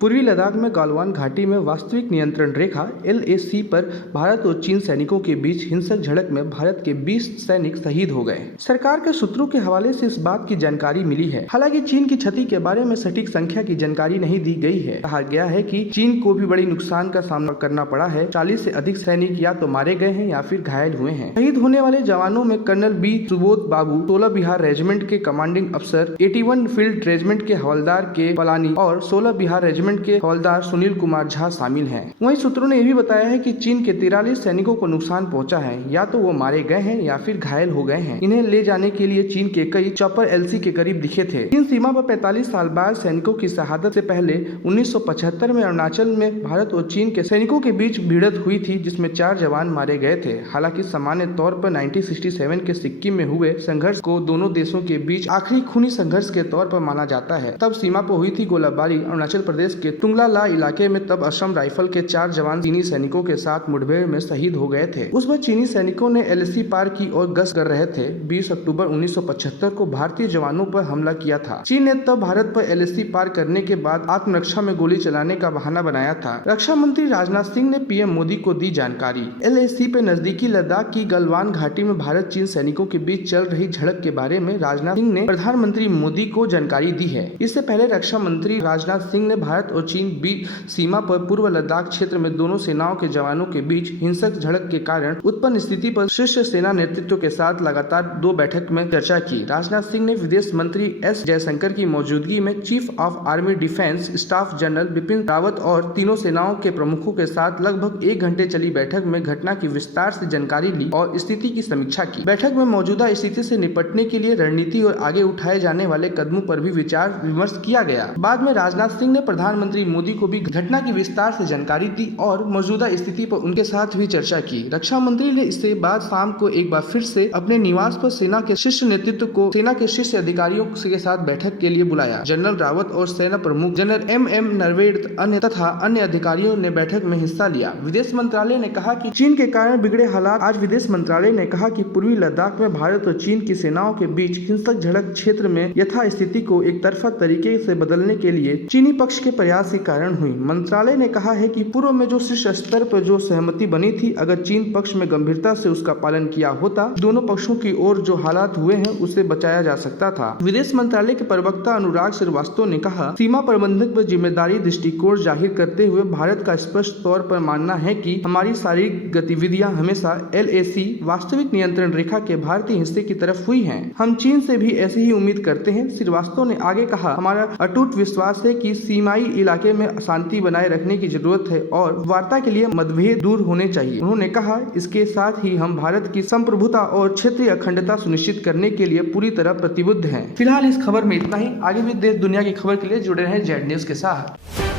पूर्वी लद्दाख में गलवान घाटी में वास्तविक नियंत्रण रेखा LAC पर भारत और चीन सैनिकों के बीच हिंसक झड़प में भारत के 20 सैनिक शहीद हो गए। सरकार के सूत्रों के हवाले से इस बात की जानकारी मिली है। हालांकि चीन की क्षति के बारे में सटीक संख्या की जानकारी नहीं दी गई है। कहा गया है कि चीन को भी बड़ी नुकसान का सामना करना पड़ा है। 40 से अधिक सैनिक या तो मारे गए हैं या फिर घायल हुए हैं। शहीद होने वाले जवानों में कर्नल B सुबोध बाबू 16 बिहार रेजिमेंट के कमांडिंग अफसर, 81 फील्ड रेजिमेंट के हवलदार के पलानी और 16 बिहार रेजिमेंट के हवलदार सुनील कुमार झा शामिल हैं। वहीं सूत्रों ने यह भी बताया है कि चीन के 43 सैनिकों को नुकसान पहुंचा है, या तो वो मारे गए हैं या फिर घायल हो गए हैं। इन्हें ले जाने के लिए चीन के कई चॉपर LC के करीब दिखे थे। चीन सीमा पर 45 साल बाद सैनिकों की शहादत से पहले 1975 में अरुणाचल में भारत और चीन के सैनिकों के बीच भिड़ंत हुई थी, जिसमें 4 जवान मारे गए थे। हालांकि सामान्य तौर पर 1967 के सिक्किम में हुए संघर्ष को दोनों देशों के बीच आखिरी खूनी संघर्ष के तौर पर माना जाता है। तब सीमा पर हुई थी गोलाबारी। अरुणाचल प्रदेश के तुंगला इलाके में तब असम राइफल के 4 जवान चीनी सैनिकों के साथ मुठभेड़ में शहीद हो गए थे। उस वक्त चीनी सैनिकों ने LAC पार की और गश्त कर रहे थे। 20 अक्टूबर 1975 को भारतीय जवानों पर हमला किया था। चीन ने तब भारत पर LAC पार करने के बाद आत्मरक्षा में गोली चलाने का बहाना बनाया था। रक्षा मंत्री राजनाथ सिंह ने PM मोदी को दी जानकारी। LAC पे नजदीकी लद्दाख की गलवान घाटी में भारत चीन सैनिकों के बीच चल रही झड़प के बारे में राजनाथ सिंह ने प्रधानमंत्री मोदी को जानकारी दी है। इससे पहले रक्षा मंत्री राजनाथ सिंह ने भारत और चीन बीच सीमा पर पूर्व लद्दाख क्षेत्र में दोनों सेनाओं के जवानों के बीच हिंसक झड़प के कारण उत्पन्न स्थिति पर शीर्ष सेना नेतृत्व के साथ लगातार 2 बैठक में चर्चा की। राजनाथ सिंह ने विदेश मंत्री S जयशंकर की मौजूदगी में chief of army defence staff general Bipin Rawat और तीनों सेनाओं के प्रमुखों के साथ लगभग 1 घंटे चली बैठक में घटना की विस्तार से जानकारी ली और स्थिति की समीक्षा की। बैठक में मौजूदा स्थिति से निपटने के लिए रणनीति और आगे उठाए जाने वाले कदमों पर भी विचार विमर्श किया गया। बाद में राजनाथ सिंह ने प्रधानमंत्री मोदी को भी घटना की विस्तार से जानकारी दी और मौजूदा स्थिति पर उनके साथ भी चर्चा की। रक्षा मंत्री ने इसके बाद शाम को एक बार फिर से अपने निवास पर सेना के शीर्ष नेतृत्व को सेना के शीर्ष अधिकारियों के साथ बैठक के लिए बुलाया। जनरल रावत और सेना प्रमुख जनरल MM नरवणे तथा अन्य अधिकारियों ने बैठक में हिस्सा लिया। विदेश मंत्रालय ने कहा कि चीन के कारण बिगड़े हालात। आज विदेश मंत्रालय ने कहा कि पूर्वी लद्दाख में भारत और चीन की सेनाओं के बीच हिंसक झड़प क्षेत्र में यथास्थिति को एक तरफा तरीके से बदलने के लिए चीनी पक्ष के प्रयास के कारण हुई। मंत्रालय ने कहा है कि पूर्व में जो शीर्ष स्तर पर जो सहमति बनी थी, अगर चीन पक्ष में गंभीरता से उसका पालन किया होता, दोनों पक्षों की ओर जो हालात हुए हैं उसे बचाया जा सकता था। विदेश मंत्रालय के प्रवक्ता अनुराग श्रीवास्तव ने कहा, सीमा प्रबंधन पर जिम्मेदारी दृष्टिकोण जाहिर करते हुए भारत का स्पष्ट तौर पर मानना है कि हमारी शारीरिक गतिविधियां हमेशा LAC वास्तविक नियंत्रण रेखा के भारतीय हिस्से की तरफ हुई हैं। हम चीन से भी ऐसी ही उम्मीद करते हैं। श्रीवास्तव ने आगे कहा, हमारा अटूट विश्वास है कि सीमाई इलाके में शांति बनाए रखने की जरूरत है और वार्ता के लिए मतभेद दूर होने चाहिए। उन्होंने कहा, इसके साथ ही हम भारत की संप्रभुता और क्षेत्रीय अखंडता सुनिश्चित करने के लिए पूरी तरह प्रतिबद्ध हैं। फिलहाल इस खबर में इतना ही। आगे भी देश दुनिया की खबर के लिए जुड़े रहें Z न्यूज के साथ।